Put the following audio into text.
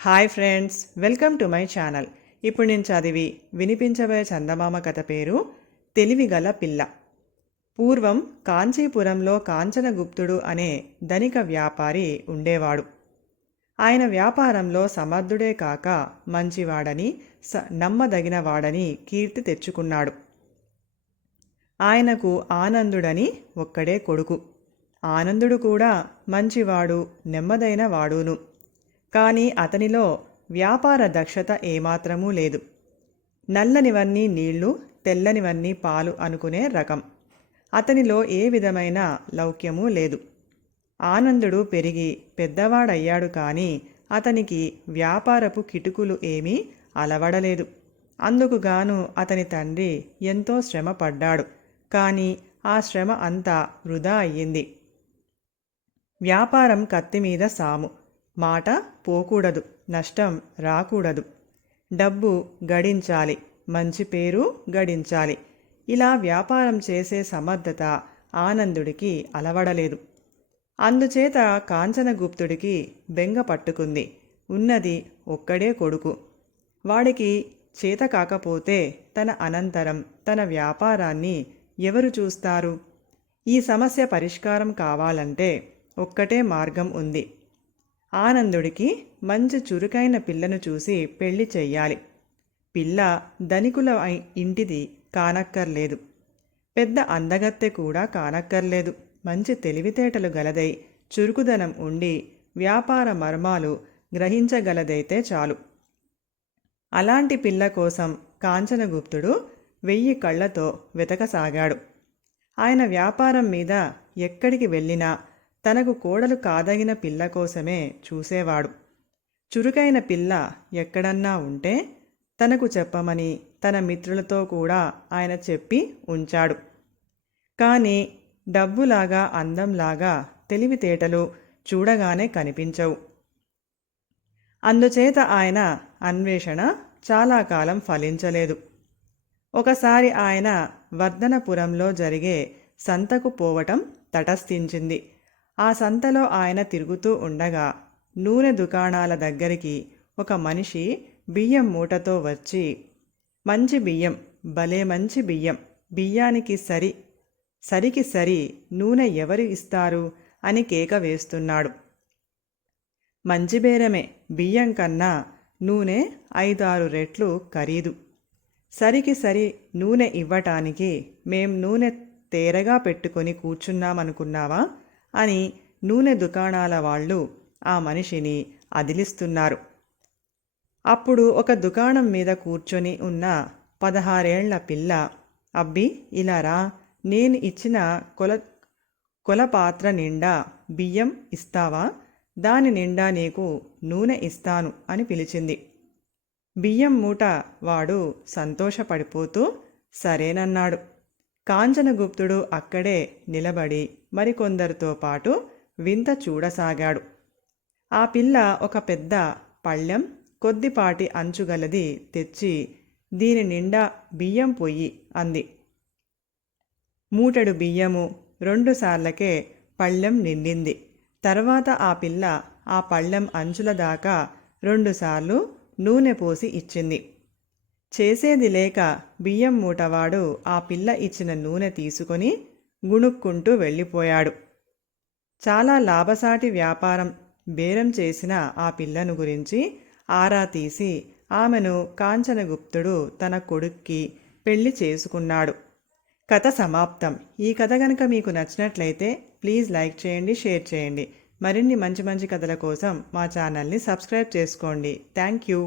Hi friends welcome to my channel. ఇప్పుడు నేను చదివి వినిపించబోయే చందమామ కథ పేరు తెలివిగల పిల్ల. పూర్వం కాంచీపురంలో కాంచనగుప్తుడు అనే ధనిక వ్యాపారి ఉండేవాడు. ఆయన వ్యాపారంలో సమర్థుడే కాక మంచివాడని స నమ్మదగినవాడని కీర్తి తెచ్చుకున్నాడు. ఆయనకు ఆనందుడని ఒక్కడే కొడుకు. ఆనందుడు కూడా మంచివాడు నెమ్మదైన వాడును. కానీ అతనిలో వ్యాపార దక్షత ఏమాత్రమూ లేదు. నల్లనివన్నీ నీళ్ళు తెల్లనివన్నీ పాలు అనుకునే రకం. అతనిలో ఏ విధమైన లౌక్యమూ లేదు. ఆనందుడు పెరిగి పెద్దవాడయ్యాడు కానీ అతనికి వ్యాపారపు కిటుకులు ఏమీ అలవడలేదు. అందుకుగాను అతని తండ్రి ఎంతో శ్రమ పడ్డాడు. కానీ ఆ శ్రమ అంతా వృధా అయ్యింది. వ్యాపారం కత్తి మీద సాము. మాట పోకూడదు నష్టం రాకూడదు. డబ్బు గడించాలి మంచి పేరు గడించాలి. ఇలా వ్యాపారం చేసే సమర్థత ఆనందుడికి అలవడలేదు. అందుచేత కాంచనగుప్తుడికి బెంగ పట్టుకుంది. ఉన్నది ఒక్కడే కొడుకు. వాడికి చేత కాకపోతే తన అనంతరం తన వ్యాపారాన్ని ఎవరు చూస్తారు? ఈ సమస్య పరిష్కారం కావాలంటే ఒక్కటే మార్గం ఉంది. ఆనందుడికి మంచి చురుకైన పిల్లను చూసి పెళ్ళి చెయ్యాలి. పిల్ల ధనికుల ఇంటిది కానక్కర్లేదు. పెద్ద అందగత్తె కూడా కానక్కర్లేదు. మంచి తెలివితేటలు గలదై చురుకుదనం ఉండి వ్యాపార మర్మాలు గ్రహించగలదైతే చాలు. అలాంటి పిల్ల కోసం కాంచనగుప్తుడు వెయ్యి కళ్ళతో వెతకసాగాడు. ఆయన వ్యాపారం మీద ఎక్కడికి వెళ్ళినా తనకు కోడలు కాదగిన పిల్ల కోసమే చూసేవాడు. చురుకైన పిల్ల ఎక్కడన్నా ఉంటే తనకు చెప్పమని తన మిత్రులతో కూడా ఆయన చెప్పి ఉంచాడు. కానీ డబ్బులాగా అందంలాగా తెలివితేటలు చూడగానే కనిపించవు. అందుచేత ఆయన అన్వేషణ చాలా కాలం ఫలించలేదు. ఒకసారి ఆయన వర్ధనపురంలో జరిగే సంతకు పోవటం తటస్థించింది. ఆ సంతలో ఆయన తిరుగుతూ ఉండగా నూనె దుకాణాల దగ్గరికి ఒక మనిషి బియ్యం మూటతో వచ్చి మంచి బియ్యం భలే మంచి బియ్యం బియ్యానికి సరి సరికి సరి నూనె ఎవరు ఇస్తారు? అని కేక వేస్తున్నాడు. మంచి బేరమే బియ్యం కన్నా నూనె ఐదారు రెట్లు ఖరీదు. సరికి సరి నూనె ఇవ్వటానికి మేం నూనె తేరగా పెట్టుకొని కూర్చున్నామనుకున్నావా? అని నూనె దుకాణాల వాళ్ళు ఆ మనిషిని అదిలిస్తున్నారు. అప్పుడు ఒక దుకాణం మీద కూర్చొని ఉన్న పదహారేళ్ళ పిల్ల అబ్బి ఇలా రా. నేను ఇచ్చిన కొల కొలపాత్ర నిండా బియ్యం ఇస్తావా? దాని నిండా నీకు నూనె ఇస్తాను అని పిలిచింది. బియ్యం మూట వాడు సంతోషపడిపోతూ సరేనన్నాడు. కాంచనగుప్తుడు అక్కడే నిలబడి మరికొందరితో పాటు వింత చూడసాగాడు. ఆ పిల్ల ఒక పెద్ద పళ్ళెం కొద్దిపాటి అంచుగలది తెచ్చి దీని నిండా బియ్యం పొయ్యి అంది. మూటడు బియ్యము రెండుసార్లకే పళ్ళెం నిండింది. తర్వాత ఆ పిల్ల ఆ పళ్ళెం అంచుల దాకా రెండుసార్లు నూనె పోసి ఇచ్చింది. చేసేది లేక బియ్యం మూటవాడు ఆ పిల్ల ఇచ్చిన నూనె తీసుకొని గుణుక్కుంటూ వెళ్ళిపోయాడు. చాలా లాభసాటి వ్యాపారం బేరం చేసిన ఆ పిల్లను గురించి ఆరా తీసి ఆమెను కాంచనగుప్తుడు తన కొడుక్కి పెళ్ళి చేసుకున్నాడు. కథ సమాప్తం. ఈ కథ కనుక మీకు నచ్చినట్లయితే ప్లీజ్ లైక్ చేయండి షేర్ చేయండి. మరిన్ని మంచి మంచి కథల కోసం మా ఛానల్ని సబ్స్క్రైబ్ చేసుకోండి. Thank you.